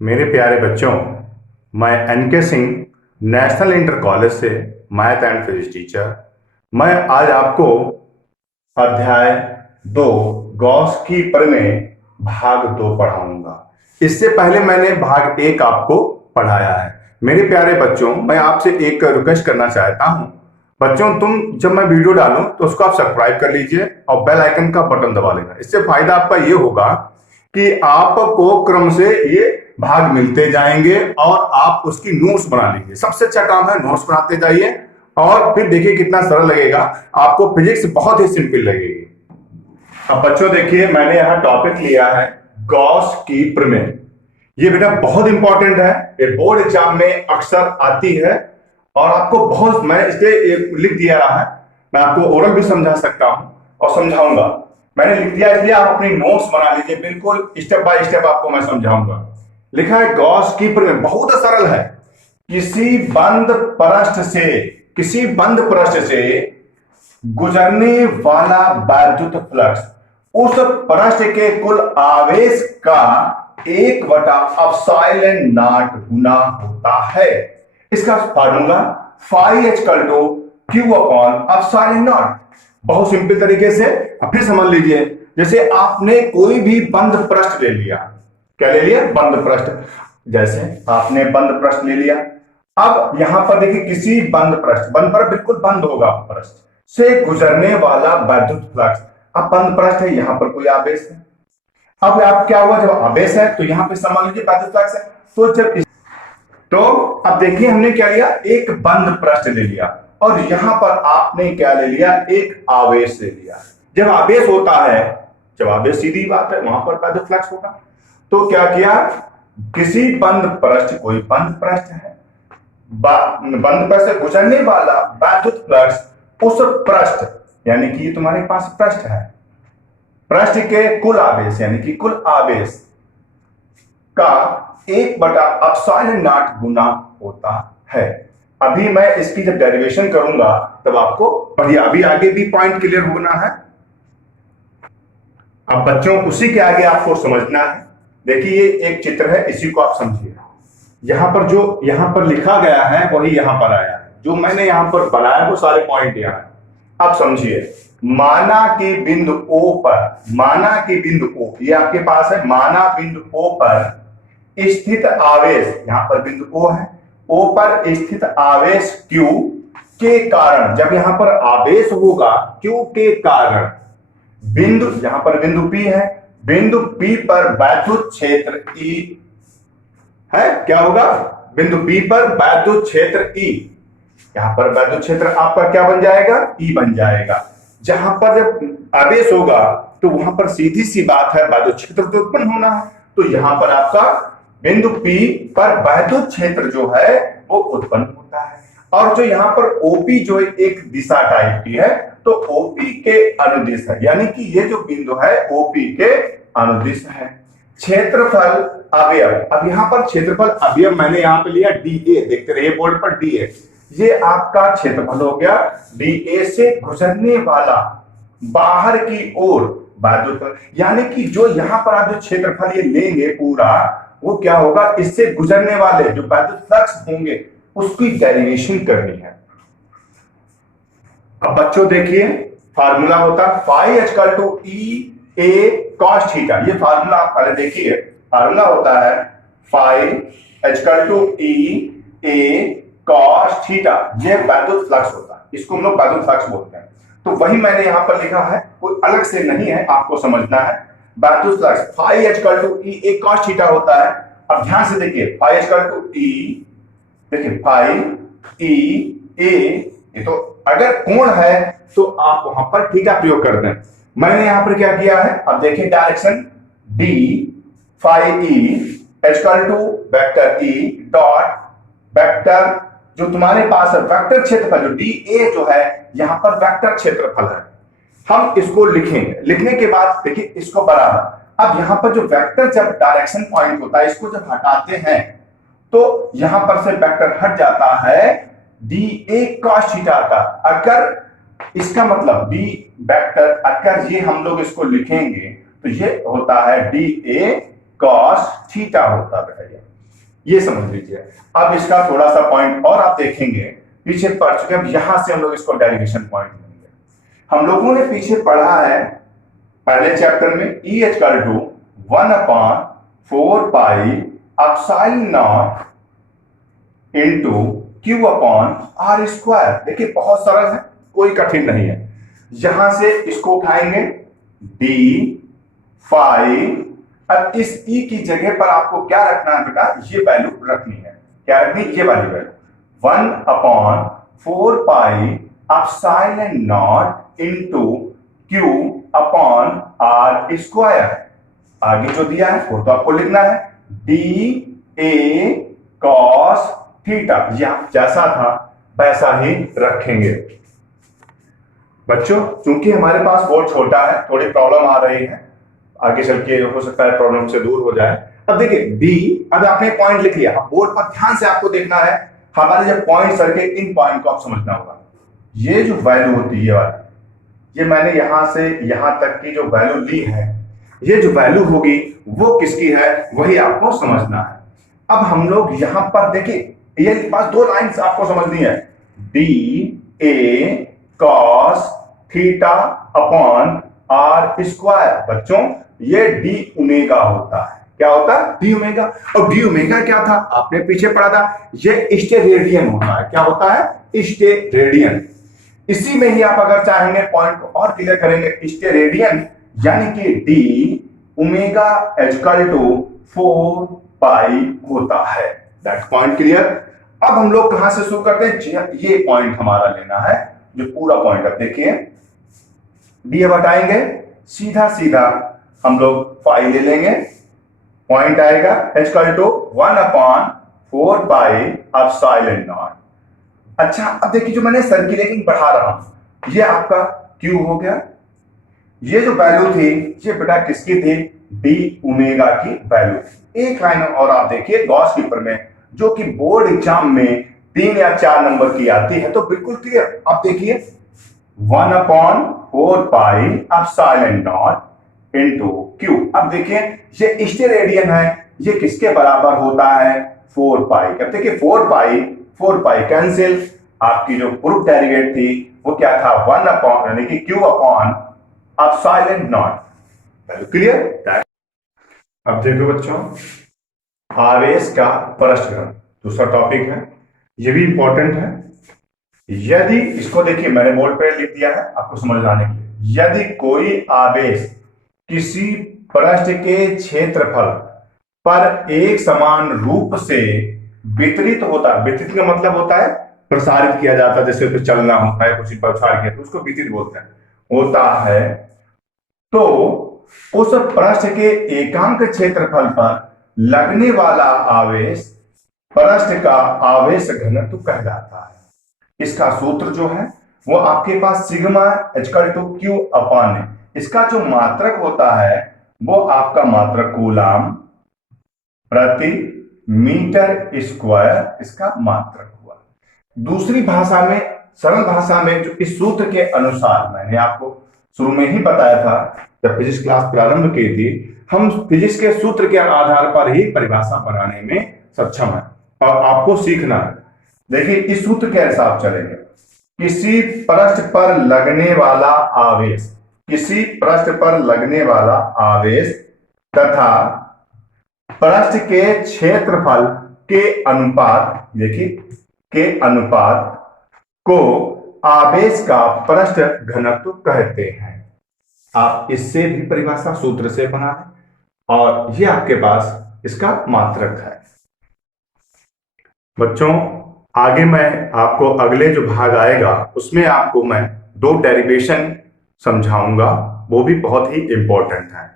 मेरे प्यारे बच्चों, मैं N K Singh, National Inter College से मैथ एंड फिजिक्स टीचर। मैं आज आपको अध्याय 2 गॉस की प्रमेय भाग 2 पढ़ाऊंगा। इससे पहले मैंने भाग 1 आपको पढ़ाया है। मेरे प्यारे बच्चों, मैं आपसे एक रिक्वेस्ट करना चाहता हूं। बच्चों, तुम जब मैं वीडियो डालूं तो उसको आप सब्सक्राइब कर लीजिए और बेल आइकन का बटन दबा लेना। इससे फायदा आपका ये होगा कि आपको क्रम से ये भाग मिलते जाएंगे और आप उसकी नोट्स बना लीजिए। सबसे अच्छा काम है नोट्स बनाते जाइए और फिर देखिए कितना सरल लगेगा। आपको फिजिक्स बहुत ही सिंपल लगेगी। अब बच्चों देखिए, मैंने यहाँ टॉपिक लिया है गॉस की प्रमेय। ये बेटा बहुत इंपॉर्टेंट है, ये बोर्ड एग्जाम में अक्सर आती है और आपको बहुत, मैं इसलिए लिख दिया रहा है। मैं आपको ओरल भी समझा सकता हूं और समझाऊंगा। मैंने लिख दिया इसलिए आप अपनी नोट्स बना लीजिए, बिल्कुल स्टेप बाय स्टेप आपको मैं समझाऊंगा। लिखा है गॉस की प्रमेय, बहुत सरल है। किसी बंद पृष्ठ से किसी बंद पृष्ठ से गुजरने वाला वैद्युत फ्लक्स उस पृष्ठ के कुल आवेश का 1/ε0 गुना होता है। इसका formula phi equal to Q upon ε0। बहुत सिंपल तरीके से अब फिर समझ लीजिए। जैसे आपने कोई भी बंद पृष्ठ ले लिया, क्या ले लिया? बंद पृष्ठ। जैसे आपने बंद पृष्ठ ले लिया, अब यहां पर देखिए किसी बंद पृष्ठ, बंद पर बिल्कुल बंद होगा पृष्ठ से गुजरने वाला वैद्युत फ्लक्स। अब बंद पृष्ठ है, यहां पर कोई आवेश है। अब आप क्या हुआ, जब आवेश है तो यहां पे समझ लीजिए वैद्युत फ्लक्स है। तो तो अब देखिए हमने क्या लिया, एक बंद पृष्ठ ले लिया और यहां पर आपने क्या ले लिया, एक आवेश ले लिया। जब आवेश होता है, जब आवेश, सीधी बात है, वहां पर वैद्युत फ्लक्स होगा। तो क्या किया, किसी बंद पृष्ठ, कोई बंद पृष्ठ है, बंद पृष्ठ से गुजरने वाला वैद्युत फ्लक्स उस पृष्ठ, यानी कि तुम्हारे पास पृष्ठ है, पृष्ठ के कुल आवेश यानी कि कुल आवेश का 1/ε0 गुना होता है। अभी मैं इसकी जब डेरिवेशन करूंगा तब आपको बढ़िया, अभी आगे भी पॉइंट क्लियर होना है। अब बच्चों उसी के आगे आपको समझना है। देखिए ये एक चित्र है, इसी को आप समझिए। यहां पर जो यहां पर लिखा गया है वही यहां पर आया है, जो मैंने यहां पर बनाया वो सारे पॉइंट यहां है। अब समझिए, माना कि बिंदु O पर, माना कि बिंदु O, ये आपके पास है, माना बिंदु O पर स्थित आवेश, यहां पर बिंदु O है, O पर स्थित आवेश Q के कारण, जब यहां पर आवेश होगा Q के कारण बिंदु, यहां पर बिंदु P है, बिंदु P पर वैद्युत क्षेत्र E है, क्या होगा, बिंदु P पर वैद्युत क्षेत्र E, यहां पर वैद्युत क्षेत्र आपका क्या बन जाएगा, E बन जाएगा। जहां पर जब आवेश होगा तो वहां पर सीधी सी बात है वैद्युत क्षेत्र तो उत्पन्न होना है। तो यहां पर आपका बिंदु P पर वैद्युत क्षेत्र जो है वो उत्पन्न होता है। और जो यहां पर OP जो एक दिशा टाइप की है, तो OP के अनुदिश है, यानी कि ये जो बिंदु है OP के अनुदिश है। क्षेत्रफल अवयव, अब यहां पर क्षेत्रफल अवयव मैंने यहां पे लिया DA, देखते रहिए बोर्ड पर DA, ये आपका क्षेत्रफल हो गया। DA से गुजरने वाला बाहर की ओर वैद्युत, यानी कि जो यहां पर आप जो क्षेत्रफल ये लेंगे पूरा, वो क्या होगा, इससे गुजरने वाले जो वैद्युत फ्लक्स होंगे उसकी डेरिवेशन करनी है। अब बच्चों देखिए, फार्मूला होता है phi equal to E A cos theta. ये फार्मूला आप पहले देखिए, फार्मूला होता है phi equal to E A cos theta. ये वैद्युत फ्लक्स होता है, इसको हम लोग वैद्युत फ्लक्स बोलते हैं। तो वही मैंने यहां पर लिखा है, कोई अलग से नहीं है, आपको समझना है। वैद्युत flux phi equal to E A cos theta होता है। अब ध्यान से देखिए, फाई इक्वल टू ई, देखिए फाई ई ए, ये तो अगर कोण है तो आप वहां पर थीटा प्रयोग कर दें। मैंने यहां पर क्या किया है, अब देखिए direction d phi E equal to vector E dot vector जो तुम्हारे पास है वेक्टर क्षेत्रफल, जो डी ए जो है यहां पर वेक्टर क्षेत्रफल है। हम इसको लिखेंगे, लिखने के बाद देखिए इसको बराबर। अब यहां पर जो वेक्टर जब डायरेक्शन पॉइंट होता है, इसको जब हटाते हैं तो यहां पर से वेक्टर हट जाता है डी ए कॉस थीटा का। अगर इसका मतलब डी वेक्टर, अगर ये हम लोग इसको लिखेंगे तो ये होता है डी ए कॉस थीटा होता है भैया, ये समझ लीजिए। अब इसका थोड़ा सा पॉइंट और आप देखेंगे, पीछे पढ़ चुके हैं, यहां से हम लोग इसको डेरिवेशन पॉइंट लेंगे। हम लोगों ने पीछे पढ़ा है पहले चैप्टर में E equal to 1/4 pi epsilon naught into Q upon R square. देखिए बहुत सरल है, कोई कठिन नहीं है। यहां से इसको उठाएंगे d फाई। अब इस E की जगह पर आपको क्या रखना है बेटा, ये वैल्यू रखनी है। क्या रखनी, ये वाली value 1/4 pi epsilon naught into Q upon R square. आगे जो दिया है वो तो आपको लिखना है डी ए कॉस थीटा, यहां जैसा था वैसा ही रखेंगे। बच्चों चूंकि हमारे पास बोर्ड छोटा है, थोड़ी प्रॉब्लम आ रही है, आगे चल के हो सकता है प्रॉब्लम से दूर हो जाए। अब देखिए डी, अब आपने पॉइंट लिख लिया, अब बोर्ड पर ध्यान से आपको देखना है, हमारे जब पॉइंट सर के इन पॉइंट को आप समझना होगा। ये जो वैल्यू होती है ये वाली, ये मैंने यहां से यहां तक की जो वैल्यू ली है, ये जो वैल्यू होगी वो किसकी है वही आपको समझना है। अब हम लोग यहां पर देखिए, ये पास दो लाइंस आपको समझनी है, d A cos theta upon R square. बच्चों ये डी ओमेगा होता है, क्या होता है, डी ओमेगा। और डी ओमेगा क्या था, आपने पीछे पढ़ा था, ये स्टेरेडियन होता है। क्या होता है, स्टेरेडियन। इसी में ही आप अगर चाहेंगे पॉइंट को और क्लियर करेंगे, स्टेरेडियन यानी कि डी ओमेगा इक्वल टू 4 पाई होता है। That point clear. अब हम लोग कहां से शुरू करते हैं, ये पॉइंट हमारा लेना है, जो पूरा पॉइंट। अब देखिए डी हटाएंगे, सीधा सीधा हम लोग पाई ले लेंगे, पॉइंट आएगा equal to 1/4 pi epsilon naught. अच्छा अब देखिए जो मैंने सर्कुलेटिंग बढ़ा रहा हूं, ये आपका Q हो गया। ये जो वैल्यू थी ये बेटा किसकी थी, डी ओमेगा की वैल्यू थी। एक लाइन और आप देखिए गॉस पेपर में, जो कि बोर्ड एग्जाम में 3 या 4 नंबर की आती है, तो बिल्कुल क्लियर। आप देखिए 1/4 pi epsilon naught into Q। अब देखिए ये स्टेरेडियन है, ये किसके बराबर होता है, 4 पाई। अब देखिए 4 पाई कैंसिल, आपकी जो प्रूफ डेरिवेट थी वो क्या था, 1 अपॉन यानी कि Q upon epsilon not. Clear. अब देखो बच्चों, आवेश का पृष्ठघन दूसरा टॉपिक है, ये भी इंपॉर्टेंट है। यदि इसको देखिए मैंने बोर्ड पे लिख दिया है आपको समझ आने के लिए, यदि कोई आवेश किसी पृष्ठ के क्षेत्रफल पर एक समान रूप से वितरित होता है, वितरित का मतलब होता है प्रसारित किया जाता है, जैसे तो चलना होता है, कुछ प्रसार किया तो उसको वितरित बोलते हैं, होता है, तो उस पृष्ठ के एकांक क्षेत्रफल पर लगने वाला आवेश पृष्ठ का आवेश घनत्व कहलाता है। इसका सूत्र जो है वो आपके पास sigma equal to Q upon है। इसका जो मात्रक होता है वो आपका मात्रक कूलाम प्रति मीटर स्क्वायर, इसका मात्रक हुआ। दूसरी भाषा में, सरल भाषा में, जो इस सूत्र के अनुसार, मैंने आपको शुरू में ही बताया था जब फिजिक्स क्लास प्रारंभ की थी, हम फिजिक्स के सूत्र के आधार पर ही परिभाषा बनाने में सक्षम है और आपको सीखना है। देखिए इस सूत्र के हिसाब चलेंगे, किसी पृष्ठ पर लगने वाला आवेश, किसी पृष्ठ पर लगने वाला आवेश तथा पृष्ठ के क्षेत्रफल के अनुपात, देखिए के अनुपात को आवेश का पृष्ठ घनत्व कहते हैं। आप इससे भी परिभाषा सूत्र से बना है और ये आपके पास इसका मात्रक है। बच्चों आगे मैं आपको अगले जो भाग आएगा उसमें आपको मैं 2 डेरिवेशन समझाऊंगा, वो भी बहुत ही इंपॉर्टेंट है।